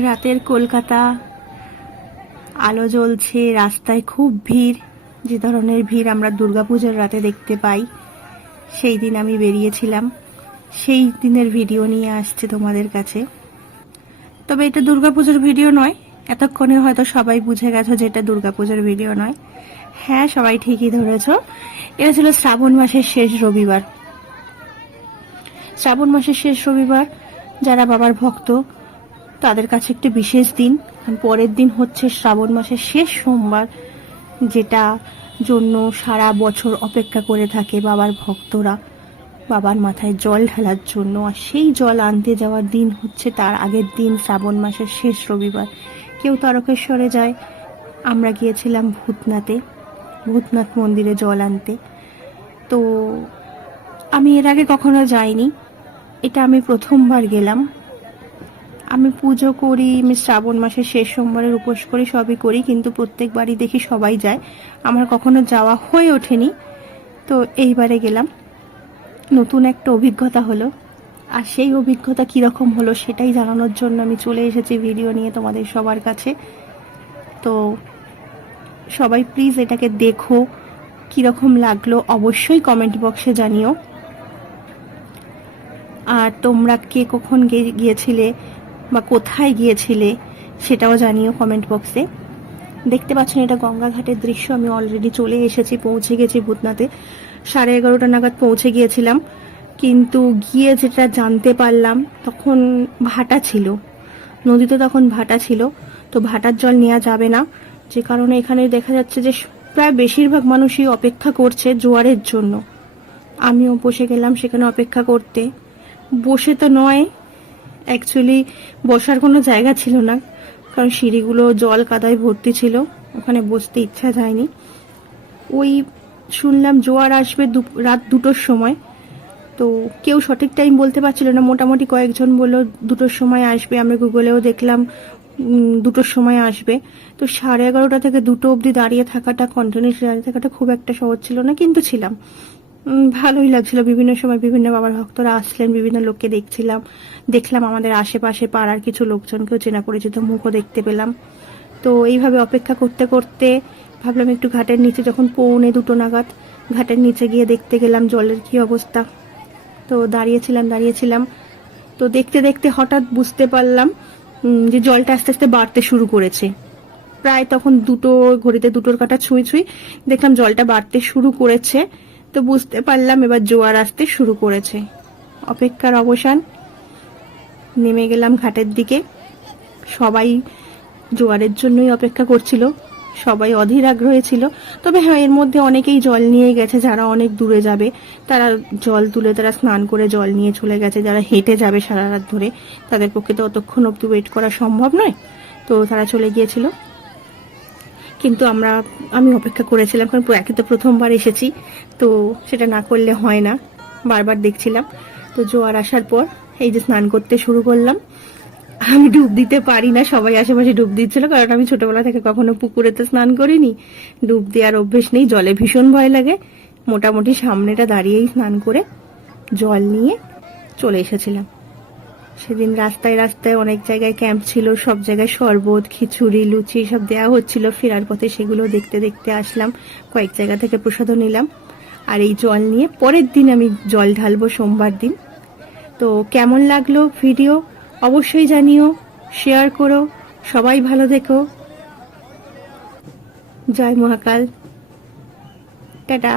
রাতের কলকাতা, আলো জ্বলছে, রাস্তায় খুব ভিড়, যে ধরনের ভিড় আমরা দুর্গাপুজোর রাতে দেখতে পাই। সেই দিন আমি বেরিয়েছিলাম, সেই দিনের ভিডিও নিয়ে আসছে তোমাদের কাছে। তবে এটা দুর্গাপুজোর ভিডিও নয়, এতক্ষণে হয়তো সবাই বুঝে গেছো যে এটা দুর্গাপুজোর ভিডিও নয়। হ্যাঁ, সবাই ঠিকই ধরেছ, এটা ছিল শ্রাবণ মাসের শেষ রবিবার। শ্রাবণ মাসের শেষ রবিবার যারা বাবার ভক্ত তাদের কাছে একটি বিশেষ দিন। পরের দিন হচ্ছে শ্রাবণ মাসের শেষ সোমবার, যেটা জন্য সারা বছর অপেক্ষা করে থাকে বাবার ভক্তরা, বাবার মাথায় জল ঢালার জন্য। আর সেই জল আনতে যাওয়ার দিন হচ্ছে তার আগের দিন, শ্রাবণ মাসের শেষ রবিবার। কেউ তারকেশ্বরে যায়, আমরা গিয়েছিলাম ভূতনাথ মন্দিরে জল আনতে। তো আমি এর আগে কখনো যাইনি, এটা আমি প্রথমবার গেলাম। আমি পুজো করি, আমি শ্রাবণ মাসের শেষ সোমবারের উপোস করি, সবই করি, কিন্তু প্রত্যেকবারই দেখি সবাই যায়, আমার কখনো যাওয়া হয়ে ওঠেনি। তো এইবারে গেলাম, নতুন একটা অভিজ্ঞতা হলো। আর সেই অভিজ্ঞতা কীরকম হলো সেটাই জানানোর জন্য আমি চলে এসেছি ভিডিও নিয়ে তোমাদের সবার কাছে। তো সবাই প্লিজ এটাকে দেখো, কীরকম লাগলো অবশ্যই কমেন্ট বক্সে জানিও। আর তোমরা কে কখন গিয়েছিলে বা কোথায় গিয়েছিলে সেটাও জানিও কমেন্ট বক্সে। দেখতে পাচ্ছেন এটা গঙ্গাঘাটের দৃশ্য। আমি অলরেডি চলে এসেছি, পৌঁছে গেছি ভূতনাথে। 11:30 নাগাদ পৌঁছে গিয়েছিলাম, কিন্তু গিয়ে যেটা জানতে পারলাম তখন ভাটা ছিল, নদীতে তখন ভাটা ছিল। তো ভাটার জল নেওয়া যাবে না, যে কারণে এখানে দেখা যাচ্ছে যে প্রায় বেশিরভাগ মানুষই অপেক্ষা করছে জোয়ারের জন্য। আমিও বসে গেলাম সেখানে অপেক্ষা করতে। বসে তো নয়, অ্যাকচুয়ালি বসার কোনো জায়গা ছিল না, কারণ সিঁড়িগুলো জল কাদায় ভর্তি ছিল, ওখানে বসতে ইচ্ছা যায়নি। ওই শুনলাম জোয়ার আসবে রাত 2টোর সময়, তো কেউ সঠিক টাইম বলতে পারছিল না। মোটামুটি কয়েকজন বললো 2টোর সময় আসবে, আমরা গুগলেও দেখলাম 2টোর সময় আসবে। তো 11:30 থেকে 2টো অবধি দাঁড়িয়ে থাকাটা, কন্টিনিউসলি দাঁড়িয়ে থাকাটা খুব একটা সহজ ছিল না, কিন্তু ছিলাম। ভালোই লাগছিল। বিভিন্ন সময় বিভিন্ন বাবার ভক্তরা আসলেন, বিভিন্ন লোককে দেখলাম আমাদের আশেপাশে পাড়ার কিছু লোকজনকেও চেনা পরিচিত মুখও দেখতে পেলাম। তো এইভাবে অপেক্ষা করতে করতে ভাবলাম একটু ঘাটের নিচে, যখন 1:45 নাগাদ ঘাটের নিচে গিয়ে দেখতে গেলাম জলের কি অবস্থা। তো দাঁড়িয়েছিলাম। তো দেখতে দেখতে হঠাৎ বুঝতে পারলাম যে জলটা আস্তে আস্তে বাড়তে শুরু করেছে। প্রায় তখন ঘড়িতে 2টোর কাঁটা ছুঁই দেখলাম জলটা বাড়তে শুরু করেছে। তো বুঝতে পারলাম এবার জোয়ার আসতে শুরু করেছে। অপেক্ষার অবসান, নেমে গেলাম ঘাটের দিকে। সবাই জোয়ারের জন্যই অপেক্ষা করছিল, সবাই অধীর আগ্রহে ছিল। তবে হ্যাঁ, এর মধ্যে অনেকেই জল নিয়ে গেছে, যারা অনেক দূরে যাবে তারা জল তুলে তারা স্নান করে জল নিয়ে চলে গেছে। যারা হেঁটে যাবে সারা রাত ধরে, তাদের পক্ষে তো অতক্ষণ অব্দি ওয়েট করা সম্ভব নয়, তো তারা চলে গিয়েছিল। কিন্তু আমি অপেক্ষা করেছিলাম, কারণ একই তো প্রথমবার এসেছি, তো সেটা না করলে হয় না, বারবার দেখছিলাম। তো জোয়ার আসার পর এই যে স্নান করতে শুরু করলাম। আমি ডুব দিতে পারি না, সবাই আশেপাশে ডুব দিচ্ছিল, কারণ আমি ছোটবেলা থেকে কখনো পুকুরেতে স্নান করিনি, ডুব দেওয়ার অভ্যেস নেই, জলে ভীষণ ভয় লাগে। মোটামুটি সামনেটা দাঁড়িয়েই স্নান করে জল নিয়ে চলে এসেছিলাম। সেদিন রাস্তায় রাস্তায় অনেক জায়গায় ক্যাম্প ছিল, সব জায়গায় শরবত, খিচুড়ি, লুচি সব দেওয়া হচ্ছিল। ফেরার পথে সেগুলো দেখতে দেখতে আসলাম, কয়েক জায়গা থেকে প্রসাদও নিলাম। আর এই জল নিয়ে পরের দিন আমি জল ঢালবো, সোমবার দিন। তো কেমন লাগলো ভিডিও অবশ্যই জানিও, শেয়ার করো, সবাই ভালো থেকো। জয় মহাকাল, টাটা।